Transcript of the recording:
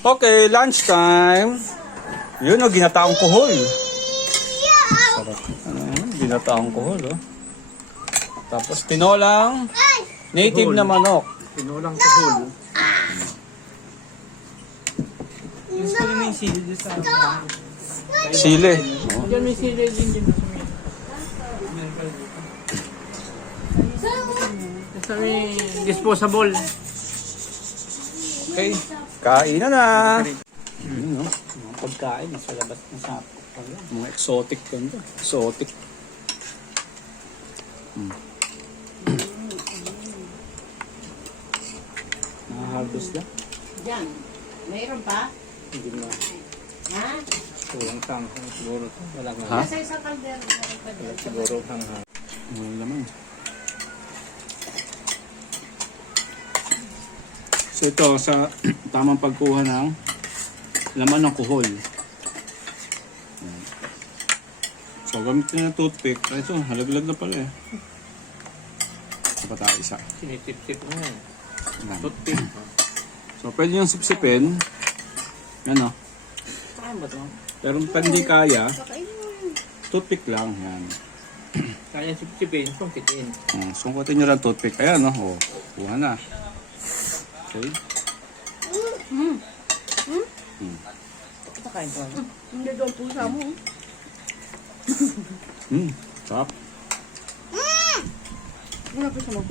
Okay, lunchtime. Yun o, ginataang kuhol. Sarap. Ano yun? Ginataang kuhol, oh. Tapos tinolang native na manok. Tinulang kuhol. Gusto ko may sili dito sa Sili. Diyan may sili din dyan sa may. Sa may disposable. Okay, kain na na. Yun, no? Mga pagkain, nasa labas na sa Mga exotic ganda. Exotic. Mm. Nakaharvest na. Diyan. Mayroon pa? Hindi na. Ha? Kulang tanghang siguro. Walang Ha? Nasa isang kaldero. dyan. Siguro tanghang. Walang laman. So ito, sa tamang pagkuha ng laman ng kuhol. So gamit na toothpick. Ay, Ito, halaglag na pala eh. Pa tayo isa. Sinitip-tip mo yan. Ayan. Toothpick. So pwede yung sipsipin. Ano? Saan ba ito? Pero pag hindi kaya, toothpick lang. Yan. Kaya sipsipin, sungkitin. Hmm, sungkutin nyo lang toothpick. Ayan, no? Oh, kuha na. Okay. Pakain ko. Hindi doon pusa mo. Hmm, sarap. Ano pusa mo?